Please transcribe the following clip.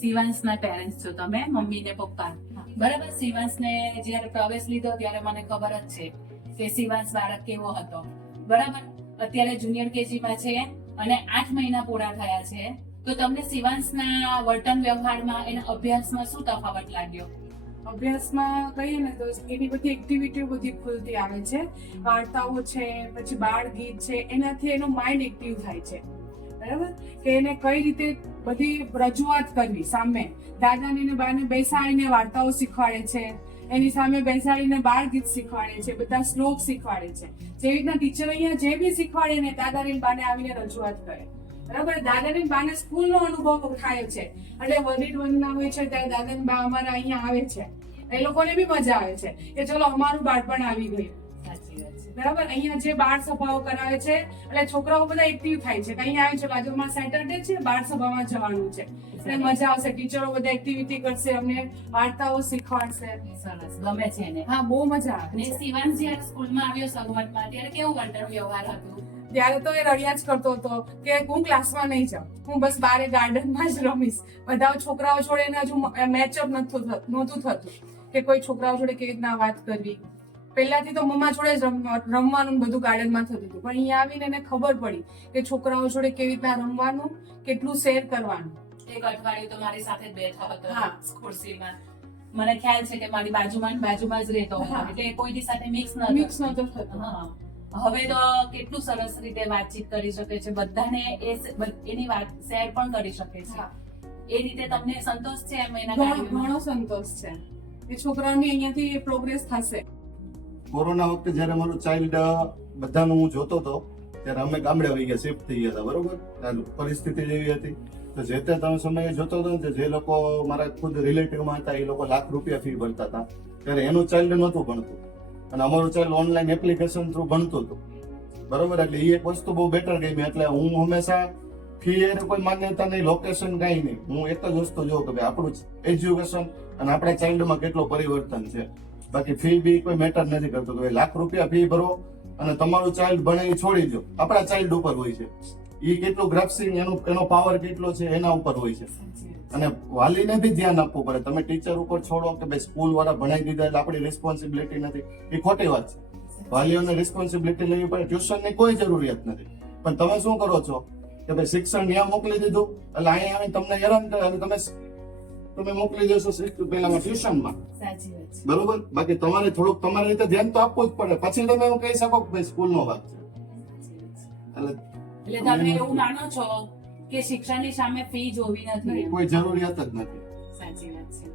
શિવાંશના parents છો તમે mummy ને પપ્પા બરાબર? શિવાંશને જ્યારે પ્રવેશ લીધો ત્યારે મને ખબર જ છે કે શિવાંશ બાળક કેવો હતો. બરાબર? અત્યારે જુનિયર કેજીમાં છે અને આઠ મહિના પૂરા થયા છે. તો તમને શિવાંશના વર્તન વ્યવહારમાં એના અભ્યાસમાં શું તફાવત લાગ્યો? અભ્યાસમાં કહીએ ને તો એની બધી એક્ટિવિટીઓ બધી ખુલતી આવે છે. વાર્તાઓ છે, પછી બાળ ગીત છે, એનાથી એનું માઇન્ડ એક્ટિવ થાય છે. બરાબર? કે એને કઈ રીતે બધી રજૂઆત કરવી સામે? દાદાની બાને બેસાડીને વાર્તાઓ શીખવાડે છે. એની સામે બેસાડીને બાળ ગીત શીખવાડે છે, બધા શ્લોક શીખવાડે છે. જેવી રીતના ટીચર અહીંયા જે બી શીખવાડે ને દાદાની બાને આવીને રજૂઆત કરે. બરાબર? દાદાની બાને સ્કૂલનો અનુભવ થાય છે. એટલે વડીલ વંદના હોય છે, ત્યારે દાદાની બા અમારા અહીંયા આવે છે. એ લોકોને બી મજા આવે છે કે ચલો અમારું બાળપણ આવી ગયું. બરાબર? અહીંયા જે બાળ સભાઓ કરાવે છે એટલે છોકરાઓ બધા એક્ટિવ થાય છે. કઈ આવે છે બાજુમાં સેટરડે છે બાળ સભામાં જવાનું છે. એટલે મજા આવશે ટીચરો બધા એક્ટિવિટી કરશે અમને વાર્તાઓ શીખવાડશે. સરસ. ગમે છે એને. હા બહુ મજા આવે અને છે. જ્યારે સ્કૂલમાં આવ્યો શરૂઆતમાં. ત્યારે કેવું વર્તન વ્યવહાર હતું? ત્યારે તો એ રડિયા જ કરતો હતો કે હું ક્લાસમાં નહીં જાઉં. હું બસ બારે ગાર્ડનમાં જ રમીશ. બધા છોકરાઓ જોડે એને હજુ મેચઅપ નહોતું થતું કે કોઈ છોકરાઓ જોડે કેવી રીતના વાત કરવી. પહેલાથી તો મમ્મા જોડે રમવાનું બધું ગાર્ડનમાં થતું હતું. પણ અહીંયા આવીને એને ખબર પડી કે છોકરાઓ જોડે કેવી રીતના રમવાનું કેટલું શેર કરવાનું. એક અઠવાડિયું તો મારી સાથે બેઠો હતો હા. ખુરશીમાં. મને ખ્યાલ છે કે મારી બાજુમાં બાજુમાં જ રહેતો. એટલે કોઈની સાથે મિક્સ ન મિક્સ નહોતો થતો. હવે તો કેટલું સરસ રીતે વાતચીત કરી શકે છે. બધાને એ એની વાત શેર પણ કરી શકે છે. એ રીતે તમને સંતોષ છે એમ એના ઘણો ઘણો સંતોષ છે. એ છોકરાઓની અહીંયાથી પ્રોગ્રેસ થશે. કોરોના વખતે જ્યારે મારું ચાઇલ્ડ બધાનું હું જોતો હતો, ત્યારે અમે ગામડે આવી ગયા શિફ્ટ થઈ ગયા હતા, બરોબર? પરિસ્થિતિ જેવી હતી. તો જે તે તમે સમયે જોતો હતો ને જે લોકો મારા ખુદ રિલેટિવમાં હતા, એ લોકો લાખ રૂપિયા ફી ભરતા હતા. ત્યારે એનું ચાઇલ્ડ નહોતું ભણતું. અને અમારું ચાઇલ્ડ ઓનલાઈન એપ્લિકેશન થ્રુ ભણતું હતું. બરોબર? એટલે એ એક વસ્તુ બહુ બેટર ગઈ એટલે હું હંમેશા ફી એ કોઈ માન્યતા નહીં લોકેશન કઈ નહીં. હું એક જ વસ્તુ જોઉં કે ભાઈ આપણું એજ્યુકેશન અને આપણા ચાઇલ્ડમાં કેટલો પરિવર્તન છે. બાકી ફી બી કોઈ મેટર નથી કરતો. કે લાખ રૂપિયા ફી ભરો અને તમારું ચાઇલ્ડ ભણે એ છોડી દો. આપણા ચાઇલ્ડ ઉપર હોય છે. એ કેટલું ગ્રફસિંગ એનો એનો પાવર કેટલો છે, એના ઉપર હોય છે. અને વાલીને બી ધ્યાન આપવું પડે. તમે ટીચર ઉપર છોડો કે ભાઈ સ્કૂલ વાળા ભણાઈ દીધા એટલે આપણી રિસ્પોન્સિબિલિટી નથી. એ ખોટી વાત છે. વાલીઓને રિસ્પોન્સિબિલિટી લેવી પડે. ટ્યુશનની કોઈ જરૂરિયાત નથી. પણ તમે શું કરો છો? કે ભાઈ શિક્ષણ ત્યાં મોકલી દીધું, એટલે અહીંયા આવીને તમને હેરાન કરે અને તમે તમે મોકલી દેશો શિક્ષ- પેલામાં ટ્યુશનમાં. સાચી વાત છે. બરોબર? બાકી તમારે થોડુંક તમારી રીતે ધ્યાન તો આપવું જ પડે. પછી તમે એવું કહી શકો કે ભાઈ સ્કૂલનો ભાગ છે. એટલે એટલે તમે એવું માનો છો કે શિક્ષણની સામે ફી જોવી નથી? કોઈ જરૂરિયાત જ નથી. સાચી વાત છે.